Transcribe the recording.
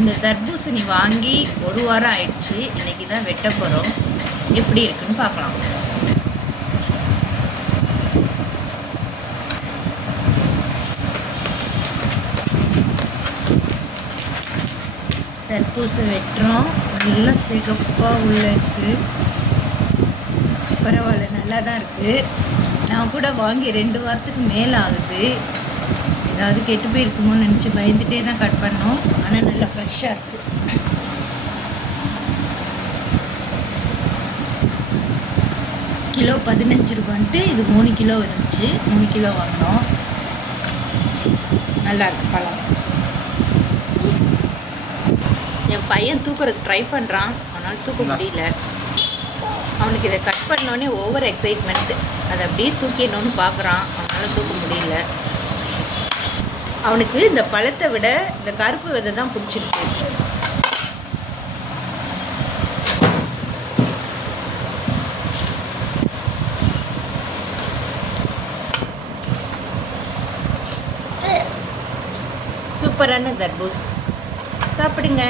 இந்த தர்பூசணி வாங்கி ஒரு வாரம் ஆயிடுச்சு. இன்றைக்கி தான் வெட்ட போகிறோம். எப்படி இருக்குன்னு பார்க்கலாம். தர்பூசை வெட்டுறோம். நல்லா சிகப்பாக உள்ள இருக்குது. பரவாயில்ல, நல்லா தான் இருக்குது. நான் கூட வாங்கி 2 வாரத்துக்கு மேலே ஆகுது. ஏதாவது கெட்டு போயிருக்குமோன்னு நினச்சி பயந்துகிட்டே தான் கட் பண்ணோம். ஆனால் நல்லா ஃப்ரெஷ்ஷாக இருக்குது. கிலோ 15 ரூபான்ட்டு இது 3 கிலோ இருந்துச்சு. 3 கிலோ வாங்கினோம். நல்லா இருக்கு பழம். என் பையன் தூக்குறதுக்கு ட்ரை பண்ணுறான், ஆனால் தூக்க முடியல. அவனுக்கு இதை கட் பண்ணோடனே ஓவர் எக்ஸைட்மெண்ட்டு. அதை அப்படியே தூக்கிடணும்னு பார்க்குறான், அவனால் தூக்க முடியல. அவனுக்கு இந்த பழத்தை விட இந்த கருப்பு விதை தான் பிடிச்சிருக்கு. சூப்பரான தர்பூஸ், சாப்பிடுங்க.